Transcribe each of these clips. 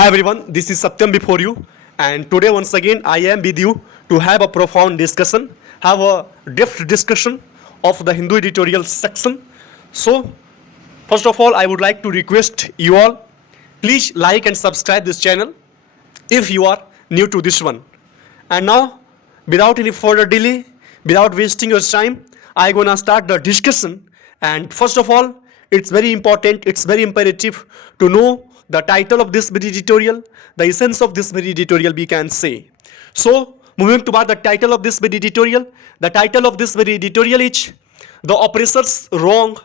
Hi everyone, this is Satyam before you, and today once again I am with you to have a profound discussion, have a depth discussion of the Hindu editorial section. So, first of all, I would like to request you all, please like and subscribe this channel if you are new to this one. And now, without any further delay, without wasting your time, I gonna start the discussion. And first of all, it's very important, it's very imperative to know the title of this video tutorial, the essence of this video tutorial we can say. So, moving toward the title of this video tutorial, the title of this video tutorial is The Oppressors Wrong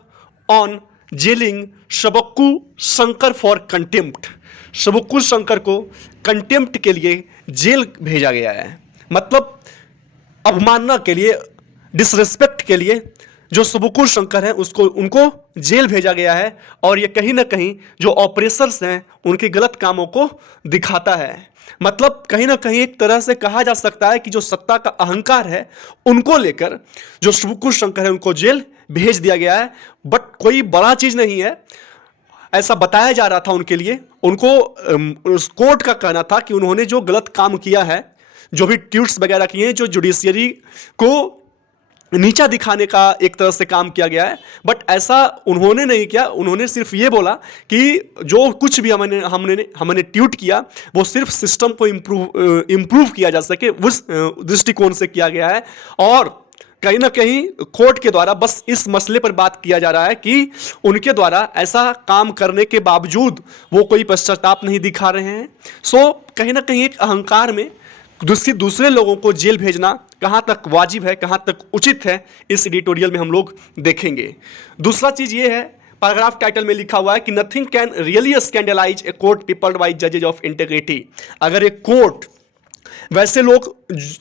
on Jailing Shabakku Shankar for Contempt. शबक्कू Shankar को contempt के लिए jail भेजा गया है, मतलब अवमानना के लिए, डिसरिस्पेक्ट के लिए जो शबक्कू शंकर हैं उनको जेल भेजा गया है। और ये कहीं ना कहीं जो ऑपरेसर्स हैं उनके गलत कामों को दिखाता है। मतलब कहीं ना कहीं एक तरह से कहा जा सकता है कि जो सत्ता का अहंकार है उनको लेकर जो शबक्कू शंकर है उनको जेल भेज दिया गया है। बट कोई बड़ा चीज नहीं है, ऐसा बताया जा रहा था उनके लिए। उनको उस कोर्ट का कहना था कि उन्होंने जो गलत काम किया है, जो भी ट्वीट्स वगैरह किए हैं, जो जुडिशियरी को नीचा दिखाने का एक तरह से काम किया गया है, बट ऐसा उन्होंने नहीं किया। उन्होंने सिर्फ ये बोला कि जो कुछ भी हमने ट्वीट किया वो सिर्फ सिस्टम को इम्प्रूव किया जा सके उस दृष्टिकोण से किया गया है। और कहीं ना कहीं कोर्ट के द्वारा बस इस मसले पर बात किया जा रहा है कि उनके द्वारा ऐसा काम करने के बावजूद वो कोई पश्चाताप नहीं दिखा रहे हैं। सो कहीं ना कहीं एक अहंकार में दूसरे लोगों को जेल भेजना कहाँ तक वाजिब है, कहाँ तक उचित है, इस एडिटोरियल में हम लोग देखेंगे। दूसरा चीज ये है, पैराग्राफ टाइटल में लिखा हुआ है कि nothing can really scandalise a court peopled by जजेज ऑफ इंटेग्रिटी। अगर एक कोर्ट वैसे लोग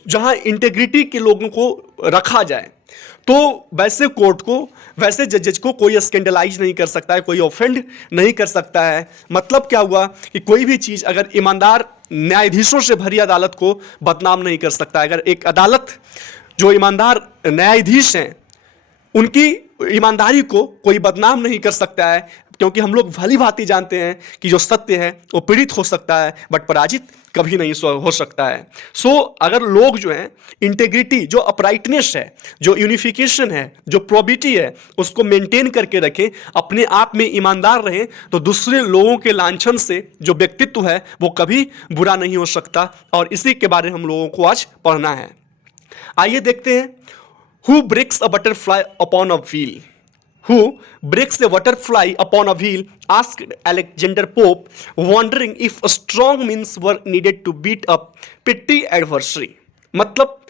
जहां इंटेग्रिटी के लोगों को रखा जाए तो वैसे कोर्ट को, वैसे जजेज को कोई स्कैंडलाइज नहीं कर सकता है, कोई ऑफेंड नहीं कर सकता है। मतलब क्या हुआ कि कोई भी चीज़ अगर ईमानदार न्यायाधीशों से भरी अदालत को बदनाम नहीं कर सकता है। अगर एक अदालत जो ईमानदार न्यायाधीश हैं उनकी ईमानदारी को कोई बदनाम नहीं कर सकता है, क्योंकि हम लोग भली भांति जानते हैं कि जो सत्य है वो पीड़ित हो सकता है बट पराजित कभी नहीं हो सकता है। सो अगर लोग जो हैं इंटेग्रिटी, जो अपराइटनेस है, जो यूनिफिकेशन है, जो प्रोबिटी है, उसको मेंटेन करके रखें, अपने आप में ईमानदार रहें, तो दूसरे लोगों के लांछन से जो व्यक्तित्व है वो कभी बुरा नहीं हो सकता। और इसी के बारे में हम लोगों को आज पढ़ना है। आइए देखते हैं। Who breaks a butterfly upon a wheel? Who breaks a butterfly upon a wheel? Asked Alexander Pope, wondering if strong means were needed to beat up petty adversary. मतलब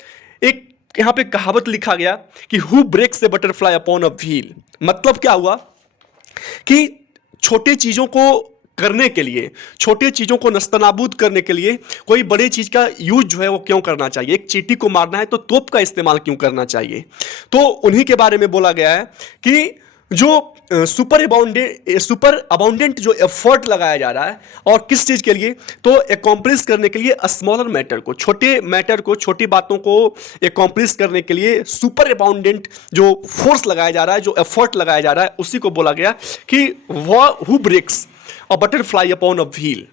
एक यहाँ पे कहावत लिखा गया कि Who breaks a butterfly upon a wheel? मतलब क्या हुआ कि छोटे चीजों को करने के लिए, छोटे चीजों को नस्तनाबूद करने के लिए कोई बड़ी चीज का यूज जो है वो क्यों करना चाहिए। एक चींटी को मारना है तो तोप का इस्तेमाल क्यों करना चाहिए। तो उन्हीं के बारे में बोला गया है कि जो सुपर अबाउंडेंट जो एफर्ट लगाया जा रहा है और किस चीज के लिए, तो एकॉम्प्लिश करने के लिए स्मॉलर मैटर को, छोटे मैटर को, छोटी बातों को एकॉम्प्लिश करने के लिए सुपर अबाउंडेंट जो फोर्स लगाया जा रहा है, जो एफर्ट लगाया जा रहा है, उसी को बोला गया कि who breaks a butterfly upon a wheel.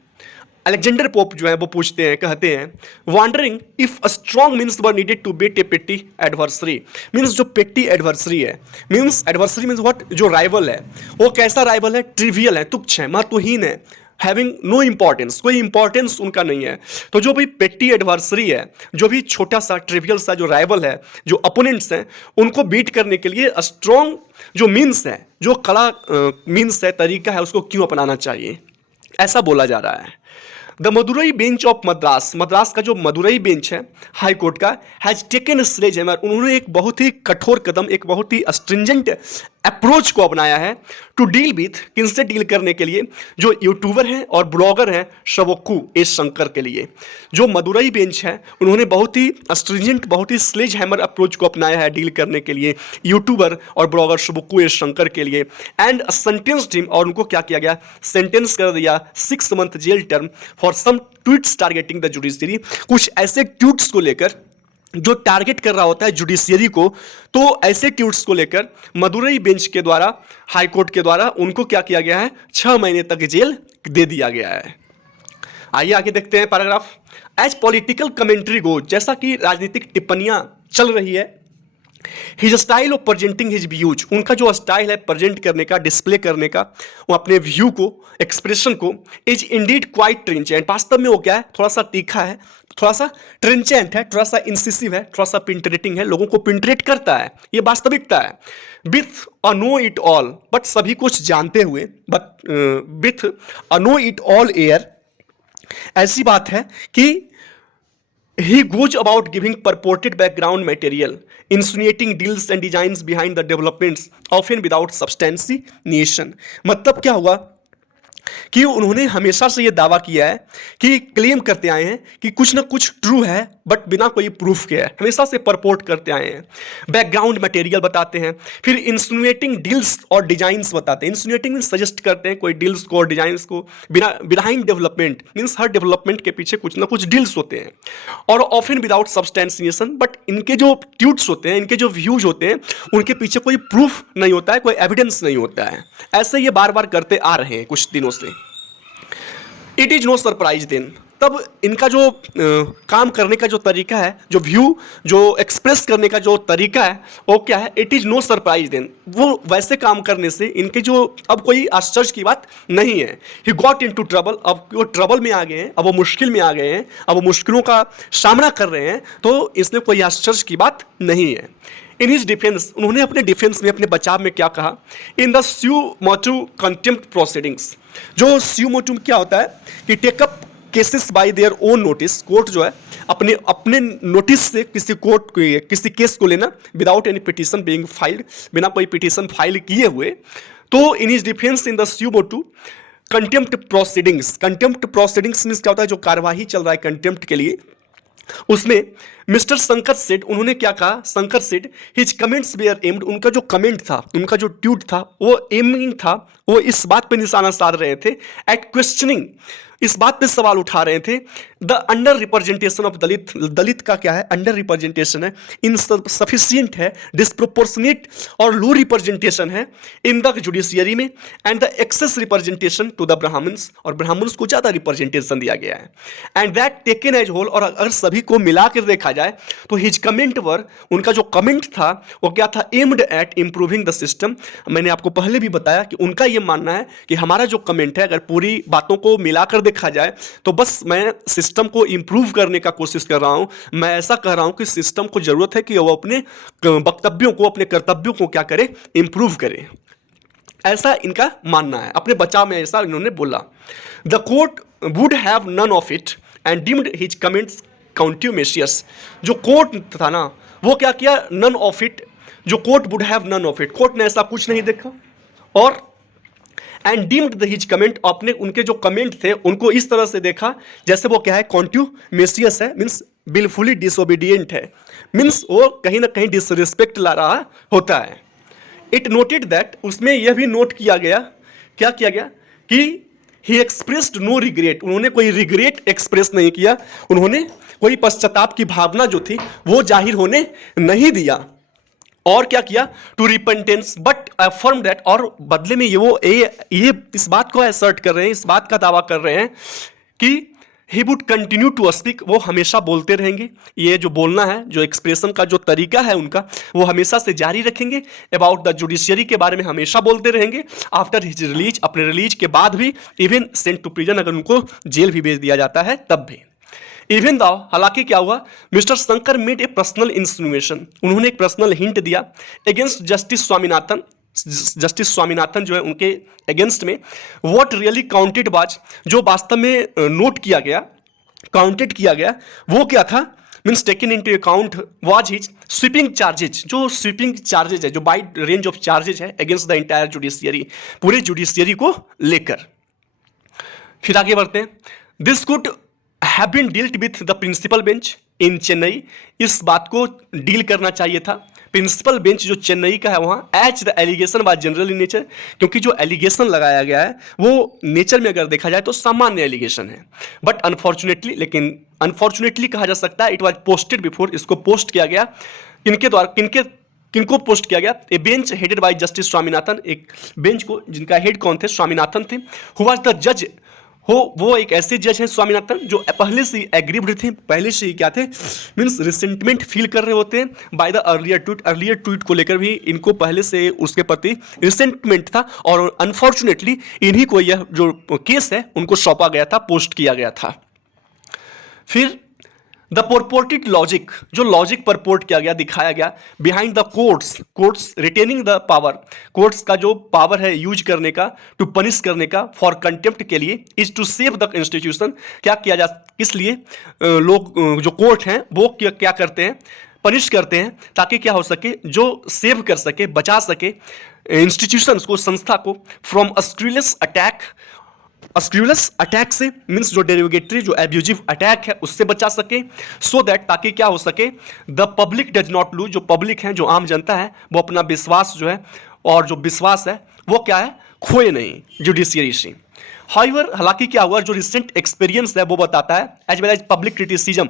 Alexander Pope जो है वो पूछते हैं, कहते हैं, wondering if a strong means were needed to beat a petty adversary. Means जो पेटी एडवर्सरी है, मीन्स एडवर्सरी मीन्स व्हाट, जो राइवल है वो कैसा राइवल है, ट्रिवियल है, तुच्छ है, महत्वहीन है, हैविंग नो इंपॉर्टेंस, कोई इंपॉर्टेंस उनका नहीं है। तो जो भी पेटी एडवर्सरी है, जो भी छोटा सा ट्रिवियल सा जो राइवल है, जो अपोनेंट्स हैं, उनको बीट करने के लिए स्ट्रॉन्ग जो मीन्स है, जो कड़ा मीन्स है, तरीका है, उसको क्यों अपनाना चाहिए, ऐसा बोला जा रहा है। The Madurai bench of Madras, Madras का जो मदुरई बेंच है हाई कोर्ट का, हैज टेकन स्लेज हैमर, उन्होंने एक बहुत ही कठोर कदम, एक बहुत ही स्ट्रिंजेंट अप्रोच को अपनाया है टू डील विथ, किनसे डील करने के लिए, जो यूट्यूबर हैं और ब्लॉगर हैं शबक्कू एस शंकर के लिए। जो मदुरई बेंच है उन्होंने बहुत ही स्ट्रिंजेंट, बहुत ही स्लेज हैमर अप्रोच को अपनाया है डील करने के लिए यूट्यूबर और ब्लॉगर शबक्कू एस शंकर के लिए। एंड सेंटेंस्ड हिम, और उनको क्या किया गया, सेंटेंस कर दिया 6 month jail term for some tweets targeting the judiciary. कुछ ऐसे ट्वीट्स को लेकर जो टारगेट कर रहा होता है जुडिशियरी को, तो ऐसे ट्वीट्स को लेकर मदुरई बेंच के द्वारा, हाई कोर्ट के द्वारा उनको क्या किया गया है, 6 महीने तक जेल दे दिया गया है। आइए आगे देखते हैं paragraph. As political commentary goes, जैसा कि राजनीतिक टिप्पणियां चल रही है, his style of presenting his views, उनका जो स्टाइल है प्रेजेंट करने का, डिस्प्ले करने का, वो अपने व्यू को, एक्सप्रेशन को, इज इंडीड क्वाइट ट्रिंचेंट, वास्तव में वो क्या है, थोड़ा सा तीखा है, थोड़ा सा ट्रिंचेंट है, थोड़ा सा इंसिसिव है, थोड़ा सा पिंटरेटिंग है, लोगों को पिंटरेट करता है, ये वास्तविकता है। With a know it all, but सभी कुछ जानते हुए, but with a know it all air, ऐसी बात है कि he goes about giving purported background material, insinuating deals and designs behind the developments, often without substantiation। मतलब क्या हुआ कि उन्होंने हमेशा से ये दावा किया है कि क्लेम करते आए हैं कि कुछ ना कुछ ट्रू है, बट बिना कोई प्रूफ के है, हमेशा से परपोर्ट करते आए हैं। बैकग्राउंड मटेरियल बताते हैं, फिर इंसिनुएटिंग डील्स और डिजाइंस बताते हैं। इंसिनुएटिंग मीन सजेस्ट करते हैं कोई डील्स को और डिजाइंस को, बिना बिहाइंड डेवलपमेंट मीन्स हर डेवलपमेंट के पीछे कुछ ना कुछ डील्स होते हैं, और ऑफन विदाउट सब्सटेंसिएशन, बट इनके जो ट्यूट्स होते हैं, इनके जो व्यूज होते हैं, उनके पीछे कोई प्रूफ नहीं होता है, कोई एविडेंस नहीं होता है। ऐसे ये बार बार करते आ रहे हैं कुछ दिनों से। It is no surprise then, तब इनका जो काम करने का जो तरीका है, जो व्यू, जो एक्सप्रेस करने का जो तरीका है, वो क्या है, it is no surprise then, वो वैसे काम करने से इनके जो अब कोई आश्चर्य की बात नहीं है। He got into trouble, अब वो ट्रबल में आ गए हैं, अब वो मुश्किल में आ गए हैं, अब वो मुश्किलों का सामना कर रहे हैं, तो इसमें कोई आश्चर्य की बात नहीं है। इन हिज डिफेंस, उन्होंने अपने डिफेंस में, अपने बचाव में क्या कहा, in the suo motu contempt proceedings, जो स्यू मोटू क्या होता है कि take up cases by their own notice, court जो है अपने अपने नोटिस से किसी कोर्ट किसी केस को लेना, without any petition being filed, बिना कोई पिटीशन फाइल किए हुए। तो in his defence in the suo motu contempt proceedings, contempt proceedings means क्या होता है, जो कार्यवाही चल रहा है कंटेम्प्ट के लिए, उसमें मिस्टर शंकर सेठ, उन्होंने क्या कहा, शंकर सेठ, हिज कमेंट्स वेयर एम्ड, उनका जो कमेंट था, उनका जो ट्वीट था, वो एमिंग था, वो इस बात पे निशाना साध रहे थे, एट क्वेश्चनिंग, इस बात पे सवाल उठा रहे थे, the under representation of Dalit, Dalit का क्या है, अंडर रिप्रेजेंटेशन है, इनसफिशियंट है, डिस्प्रोपोर्शनेट और लो रिप्रेजेंटेशन है इन द जुडिशियरी में, and the excess representation to the Brahmins, और ब्राह्मण्स को ज़्यादा रिप्रेजेंटेशन दिया गया है, and that taken as whole, और अगर सभी को मिला कर देखा जाए तो हिज कमेंट वर, उनका जो कमेंट था वो क्या था, aimed at improving the system. मैंने आपको पहले भी बताया कि उनका ये मानना है कि हमारा जो कमेंट है, अगर पूरी बातों को मिलाकर देखा जाए तो बस मैं सिस्टम को इंप्रूव करने का कोशिश कर रहा हूं, मैं ऐसा कह रहा हूं कि सिस्टम को जरूरत है कि वो अपने वक्तव्यों को, अपने कर्तव्यों को क्या करे, इंप्रूव करे, ऐसा इनका मानना है। अपने बचाव में ऐसा इन्होंने बोला। The court would have none of it and deemed his comments contumacious, जो कोर्ट था ना, वो क्या किया, नन ऑफ इट, जो court would have none of it, court ने ऐसा कुछ नहीं देखा, और and deemed the his comment, अपने उनके जो कमेंट थे उनको इस तरह से देखा जैसे वो क्या है, कॉन्ट्यूमेशियस है, मीन्स बिलफुली डिसोबीडियंट है, मीन्स वो कहीं ना कहीं डिसरिस्पेक्ट ला रहा होता है। इट नोटेड दैट, उसमें यह भी नोट किया गया, क्या किया गया कि ही एक्सप्रेस्ड नो रिग्रेट, उन्होंने कोई रिग्रेट एक्सप्रेस नहीं किया, उन्होंने कोई पश्चाताप की भावना जो थी वो जाहिर होने नहीं दिया, और क्या किया, to repentance but affirm that, और बदले में ये इस बात को असर्ट कर रहे हैं, इस बात का दावा कर रहे हैं कि he would continue to speak, वो हमेशा बोलते रहेंगे, ये जो बोलना है, जो एक्सप्रेशन का जो तरीका है उनका, वो हमेशा से जारी रखेंगे, अबाउट द जुडिशियरी के बारे में हमेशा बोलते रहेंगे, आफ्टर हिज रिलीज, अपने रिलीज के बाद भी, इवन सेंट टू प्रिजन, अगर उनको जेल भी भेज दिया जाता है तब भी। इवन दाउ, हालांकि क्या हुआ, Mister Shankar made a personal insinuation, उन्होंने एक पर्सनल हिंट दिया against Justice Swaminathan, Justice Swaminathan जो है उनके अगेंस्ट में, व्हाट रियली काउंटेड वाज, जो वास्तव में नोट किया गया, काउंटेड किया गया, वो क्या था, means taken into account was his sweeping charges, जो स्वीपिंग चार्जेज है, जो वाइड रेंज ऑफ चार्जेज है अगेंस्ट द इंटायर जुडिशियरी, पूरे जुडिशियरी को लेकर। फिर आगे बढ़ते हैं। This could have been dealt with the principal bench in Chennai, इस बात को डील करना चाहिए था प्रिंसिपल बेंच जो चेन्नई का है वहाँ, as the allegation was general in nature, क्योंकि जो एलिगेशन लगाया गया है वो नेचर में अगर देखा जाए तो सामान्य एलिगेशन है, बट अनफॉर्चुनेटली, लेकिन अनफॉर्चुनेटली कहा जा सकता है, इट वाज पोस्टेड बिफोर, इसको पोस्ट किया गया, किनके द्वारा, किनको पोस्ट किया गया, ए bench headed by justice Swaminathan, एक बेंच को जिनका हेड कौन थे, स्वामीनाथन थे, हु वाज द जज वो एक ऐसे जज हैं स्वामीनाथन जो पहले से एग्रीव्ड थे, पहले से ही क्या थे, मीन्स रिसेंटमेंट फील कर रहे होते हैं बाय द अर्लियर ट्वीट को लेकर भी इनको पहले से उसके प्रति रिसेंटमेंट था, और अनफॉर्चुनेटली इन्हीं को यह जो केस है उनको सौंपा गया था, पोस्ट किया गया था। फिर द परपोर्टेड लॉजिक, जो लॉजिक परपोर्ट किया गया, दिखाया गया behind the courts retaining the power, courts का जो पावर है यूज करने का, टू पनिश करने का फॉर कंटेम्प्ट के लिए, is to save the institution. क्या किया जा, किस लिए लोग जो कोर्ट हैं वो क्या करते हैं, पनिश करते हैं ताकि क्या हो सके, जो सेव कर सके, बचा सके इंस्टीट्यूशंस को, संस्था को, फ्रॉम अस्क्रूलस अटैक से, मीन्स जो डेरिवेटरी जो एब्यूजिव अटैक है उससे बचा सके, सो दैट ताकि क्या हो सके, the public does not lose, जो पब्लिक है, जो आम जनता है, वो अपना विश्वास जो है, और जो विश्वास है वो क्या है, खोए नहीं जुडिशियरी से। हाउएवर, हालांकि क्या हुआ, जो रिसेंट एक्सपीरियंस है वो बताता है, as well as public criticism,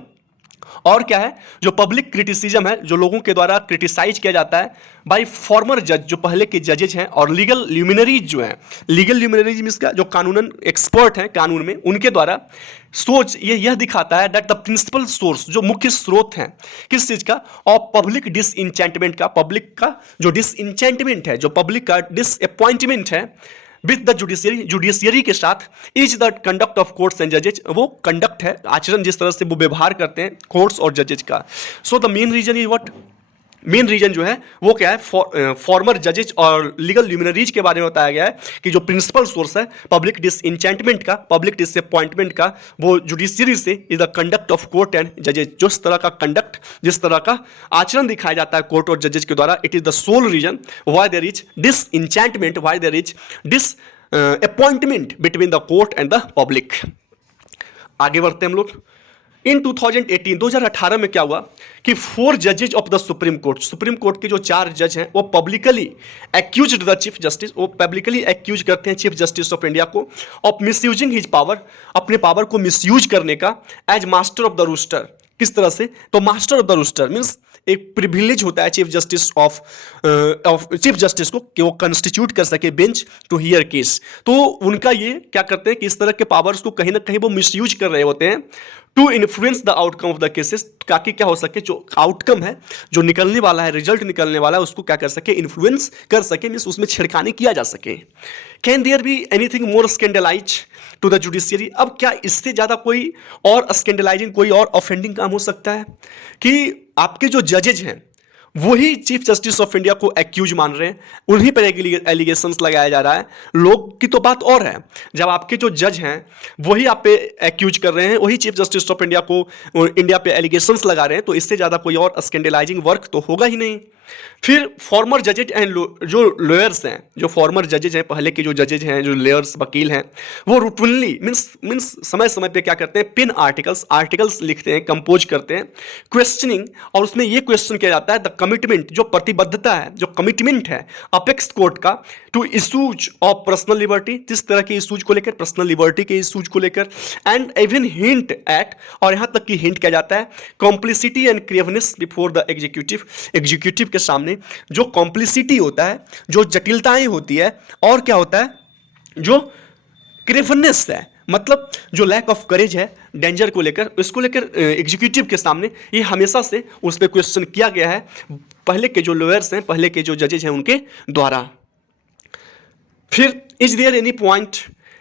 और क्या है, जो पब्लिक क्रिटिसिज्म है, जो लोगों के द्वारा क्रिटिसाइज किया जाता है बाय फॉर्मर जज, जो पहले के जजेज हैं, और लीगल ल्यूमिनरीज जो हैं, लीगल ल्यूमिनरीज मींस का जो कानूनन एक्सपर्ट हैं कानून में, उनके द्वारा सोच ये यह दिखाता है दैट द प्रिंसिपल सोर्स, जो मुख्य स्रोत हैं किस चीज का, ऑफ पब्लिक डिसइंचेंटमेंट का, पब्लिक का जो डिसइंचेंटमेंट है, जो पब्लिक का डिसअपॉइंटमेंट है विद द जुडिशियरी के साथ, is the conduct of courts and जजेज, वो कंडक्ट है, आचरण जिस तरह से वो व्यवहार करते हैं कोर्ट्स और जजेज का। So the main reason is what, main reason जो है वो क्या है, फॉर्मर जजेज और लीगल ल्यूमिनरीज के बारे में बताया गया है कि जो प्रिंसिपल सोर्स है पब्लिक डिसइंचेंटमेंट का, पब्लिक डिसअपॉइंटमेंट का, वो जुडिशियरी से is the conduct of court and जजेज, जिस तरह का कंडक्ट, जिस तरह का आचरण दिखाया जाता है कोर्ट और जजेज के द्वारा, it is the sole reason why there is disenchantment, why there is disappointment between the court and the public. आगे बढ़ते हैं हम लोग। इन 2018 में क्या हुआ कि 4 जजेज ऑफ द सुप्रीम कोर्ट के जो 4 जज हैं वो publicly accuse the chief justice, वो पब्लिकली एक्यूज करते हैं चीफ जस्टिस ऑफ इंडिया को ऑफ मिसयूजिंग हिज पावर, अपने पावर को मिसयूज करने का, as master of the roster. किस तरह से, तो master of the roster means एक प्रिविलेज होता है चीफ जस्टिस को कि वो कंस्टिट्यूट कर सके बेंच टू हियर केस, तो उनका ये क्या करते हैं कि इस तरह के पावर्स को कहीं ना कहीं वो मिसयूज कर रहे होते हैं to influence the outcome of the cases, ताकि क्या हो सके, जो आउटकम है, जो निकलने वाला है, रिजल्ट निकलने वाला है, उसको क्या कर सके, इन्फ्लुएंस कर सके, मीन्स उसमें छिड़खानी किया जा सके। Can there be anything more scandalise to the judiciary, अब क्या इससे ज़्यादा कोई और स्कैंडलाइजिंग, कोई और ऑफेंडिंग काम हो सकता है कि आपके जो जजेज हैं वही चीफ जस्टिस ऑफ इंडिया को एक्यूज मान रहे हैं, उन्हीं पर एलिगेशंस लगाया जा रहा है। लोग की तो बात और है, जब आपके जो जज हैं वही आप पे एक्यूज कर रहे हैं, वही चीफ जस्टिस ऑफ इंडिया को इंडिया पे एलिगेशंस लगा रहे हैं, तो इससे ज़्यादा कोई और स्कैंडलाइजिंग वर्क तो होगा ही नहीं। फिर फॉर्मर जजेज एंड जो लॉयर्स हैं, जो फॉर्मर जजेज हैं, पहले के जो जजेज हैं, जो लॉयर्स वकील हैं, वो रूटीनली मीन्स समय समय पे क्या करते हैं, पिन आर्टिकल्स लिखते हैं, कंपोज करते हैं, क्वेश्चनिंग, और उसमें ये क्वेश्चन किया जाता है द कमिटमेंट, जो प्रतिबद्धता है, जो कमिटमेंट है अपेक्स कोर्ट का to issues of personal liberty, किस तरह के इशूज को लेकर, पर्सनल लिबर्टी के इशूज को लेकर, एंड इवन हिंट एट, और यहाँ तक कि हिंट किया जाता है complicity and cravenness before the executive के सामने, जो कॉम्प्लिसिटी होता है, जो जटिलताएं होती है, और क्या होता है, जो क्रेवनेस है, मतलब जो लैक ऑफ करेज है डेंजर को लेकर, इसको लेकर एग्जीक्यूटिव के सामने ये हमेशा से उस पर क्वेश्चन किया गया है पहले के जो लॉयर्स हैं, पहले के जो जजेज हैं उनके द्वारा। फिर is there any point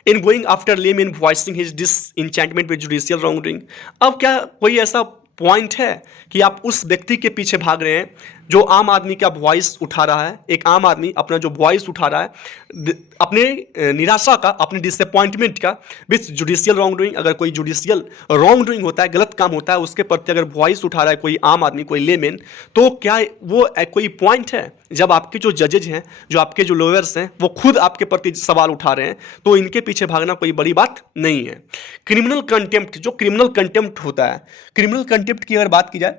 in going after lame in voicing his disenchantment with judicial wrongdoing, अब क्या कोई ऐसा पॉइंट है कि आप उस व्यक्ति के पीछे भाग रहे हैं जो आम आदमी का वॉइस उठा रहा है, एक आम आदमी अपना जो वॉइस उठा रहा है अपने निराशा का, अपने डिसअपॉइंटमेंट का विथ जुडिशियल रॉन्ग डूइंग, अगर कोई जुडिशियल रॉन्ग डूइंग होता है, गलत काम होता है, उसके प्रति अगर वॉइस उठा रहा है कोई आम आदमी, कोई लेमेन, तो क्या वो कोई पॉइंट है जब आपके जो जजेज हैं, जो आपके जो लॉयर्स हैं, वो खुद आपके प्रति सवाल उठा रहे हैं, तो इनके पीछे भागना कोई बड़ी बात नहीं है। क्रिमिनल कंटेम्प्ट, जो क्रिमिनल कंटेम्प्ट होता है, क्रिमिनल कंटेम्प्ट की अगर बात की जाए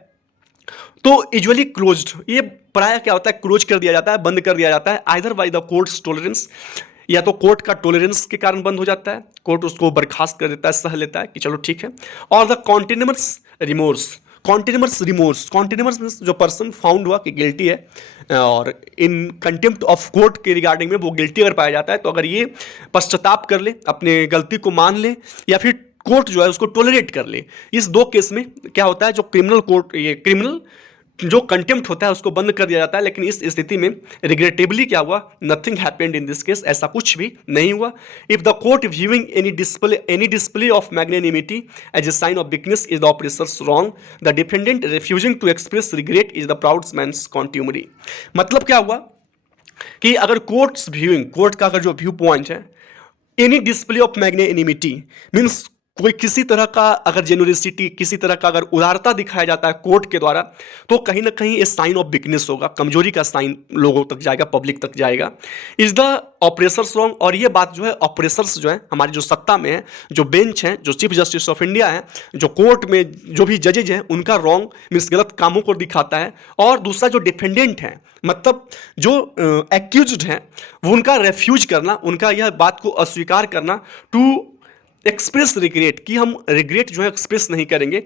तो यूजुअली क्लोज्ड, ये प्राय क्या होता है, क्लोज कर दिया जाता है, बंद कर दिया जाता है, either by the courts tolerance, या तो कोर्ट का टॉलरेंस के कारण बंद हो जाता है, कोर्ट उसको बर्खास्त कर देता है, सह लेता है कि चलो ठीक है, और the continuous remorse, continuous remorse, continuous means जो पर्सन फाउंड हुआ कि गिल्टी है और इन कंटेम्प्ट ऑफ कोर्ट के रिगार्डिंग में वो गिल्टी अगर पाया जाता है, तो अगर ये पश्चाताप कर ले, अपने गलती को मान ले, या फिर कोर्ट जो है उसको टोलरेट कर ले, इस दो केस में क्या होता है, जो क्रिमिनल कोर्ट, ये क्रिमिनल जो कंटेम्प्ट होता है उसको बंद कर दिया जाता है। लेकिन इस स्थिति में रिग्रेटेबली क्या हुआ, nothing happened in this case, ऐसा कुछ भी नहीं हुआ। If the court viewing any display of magnanimity as a sign of weakness is the oppressor's wrong, the defendant refusing to express regret is the proud man's contumely. मतलब क्या हुआ कि अगर कोर्ट्स व्यूइंग, कोर्ट का अगर जो view point है, any display of magnanimity means कोई किसी तरह का अगर जेनुरिसिटी, किसी तरह का अगर उदारता दिखाया जाता है कोर्ट के द्वारा, तो कहीं ना कहीं ये साइन ऑफ वीकनेस होगा, कमजोरी का साइन लोगों तक जाएगा, पब्लिक तक जाएगा। इज द ऑपरेसर्स रॉन्ग, और ये बात जो है ऑपरेसर्स जो है, हमारी जो सत्ता में है, जो बेंच है, जो चीफ जस्टिस ऑफ इंडिया है, जो कोर्ट में जो भी जजेज हैं, उनका रॉन्ग मीन्स गलत कामों को दिखाता है। और दूसरा जो डिफेंडेंट है, मतलब जो एक्यूज्ड हैं, वो उनका रेफ्यूज करना, उनका यह बात को अस्वीकार करना, टू एक्सप्रेस रिग्रेट, कि हम रिग्रेट जो है एक्सप्रेस नहीं करेंगे,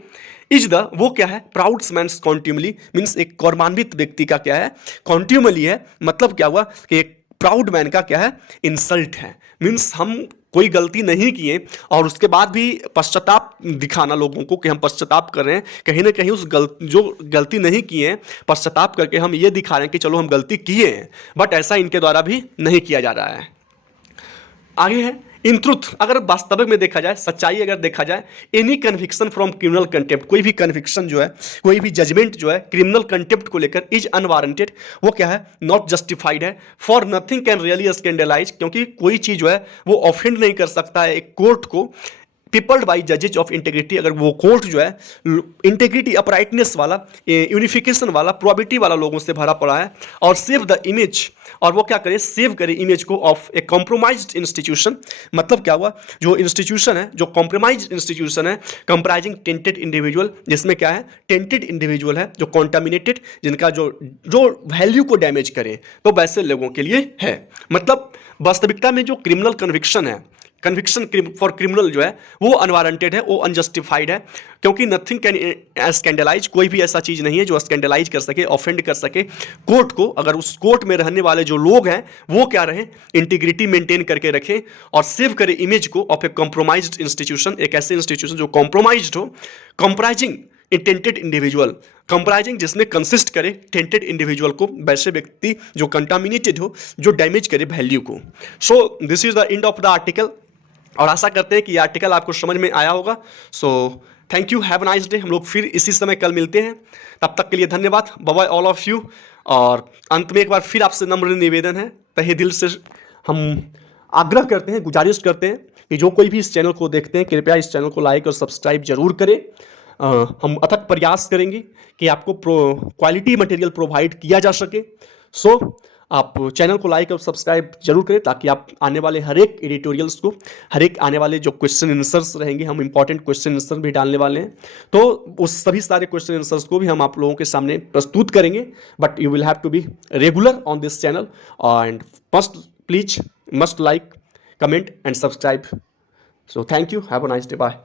इज द, वो क्या है, प्राउड मैन्स कॉन्ट्यूमली मीन्स एक गौरवान्वित व्यक्ति का क्या है, कॉन्ट्यूमली है। मतलब क्या हुआ कि एक प्राउड मैन का क्या है, इंसल्ट है। मीन्स हम कोई गलती नहीं किए और उसके बाद भी पश्चाताप दिखाना लोगों को कि हम पश्चाताप कर रहे हैं, कहीं ना कहीं उस जो गलती नहीं किए हैं, पश्चाताप करके हम ये दिखा रहे हैं कि चलो हम गलती किए हैं, बट ऐसा इनके द्वारा भी नहीं किया जा रहा है। आगे है इन ट्रुथ, अगर वास्तविक में देखा जाए, सच्चाई अगर देखा जाए, any conviction from criminal contempt, कोई भी कन्विक्शन जो है, कोई भी जजमेंट जो है क्रिमिनल कंटेम्प्ट को लेकर, इज अनवारंटेड, वो क्या है, नॉट जस्टिफाइड है। For nothing can really scandalise, क्योंकि कोई चीज़ जो है वो ऑफेंड नहीं कर सकता है एक कोर्ट को, पीपल्ड बाई जजेज ऑफ इंटेग्रिटी, अगर वो कोर्ट जो है इंटेग्रिटी, अपराइटनेस वाला, यूनिफिकेशन वाला, प्रोबिटी वाला लोगों से भरा पड़ा है, और सेव द इमेज, और वो क्या करे, सेव करे इमेज को ऑफ ए कॉम्प्रोमाइज्ड इंस्टीट्यूशन। मतलब क्या हुआ, जो इंस्टीट्यूशन है, जो कॉम्प्रोमाइज्ड इंस्टीट्यूशन है, कंप्राइजिंग टेंटेड इंडिविजुअल, जिसमें क्या है, टेंटेड इंडिविजुअल है, जो कॉन्टामिनेटेड, जिनका जो वैल्यू को डैमेज करे, तो वैसे लोगों के लिए है। मतलब वास्तविकता में जो क्रिमिनल कन्विक्शन है, कन्विक्शन फॉर क्रिमिनल जो है वो अनवारंटेड है, वो अनजस्टिफाइड है, क्योंकि नथिंग कैन स्कैंडलाइज, कोई भी ऐसा चीज़ नहीं है जो स्कैंडलाइज कर सके, ऑफेंड कर सके कोर्ट को। अगर उस कोर्ट में रहने वाले जो लोग हैं वो क्या रहे, इंटीग्रिटी मेंटेन करके रखें और सेव करे इमेज को ऑफ ए कॉम्प्रोमाइज्ड इंस्टीट्यूशन, एक ऐसे इंस्टीट्यूशन जो कॉम्प्रोमाइज्ड हो, कंप्राइजिंग टेंटेड इंडिविजुअल, कंप्राइजिंग जिसमें कंसिस्ट करे टेंटेड इंडिविजुअल को, वैसे व्यक्ति जो कंटामिनेटेड हो, जो डैमेज करे वैल्यू को। So this is the end of the article, और आशा करते हैं कि ये आर्टिकल आपको समझ में आया होगा। सो thank you, have a nice day. हम लोग फिर इसी समय कल मिलते हैं, तब तक के लिए धन्यवाद, bye bye all of you. और अंत में एक बार फिर आपसे नम्र निवेदन है, तहे दिल से हम आग्रह करते हैं, गुजारिश करते हैं कि जो कोई भी इस चैनल को देखते हैं, कृपया इस चैनल को लाइक और सब्सक्राइब जरूर करें। हम अथक प्रयास करेंगे कि आपको क्वालिटी मटेरियल प्रोवाइड किया जा सके। सो आप चैनल को लाइक और सब्सक्राइब जरूर करें, ताकि आप आने वाले हर एक एडिटोरियल्स को, हर एक आने वाले जो क्वेश्चन आंसर्स रहेंगे, हम इंपॉर्टेंट क्वेश्चन आंसर भी डालने वाले हैं, तो उस सभी सारे क्वेश्चन आंसर्स को भी हम आप लोगों के सामने प्रस्तुत करेंगे। But you will have to be regular on this channel and must like, comment and subscribe. So thank you, have a nice day, bye.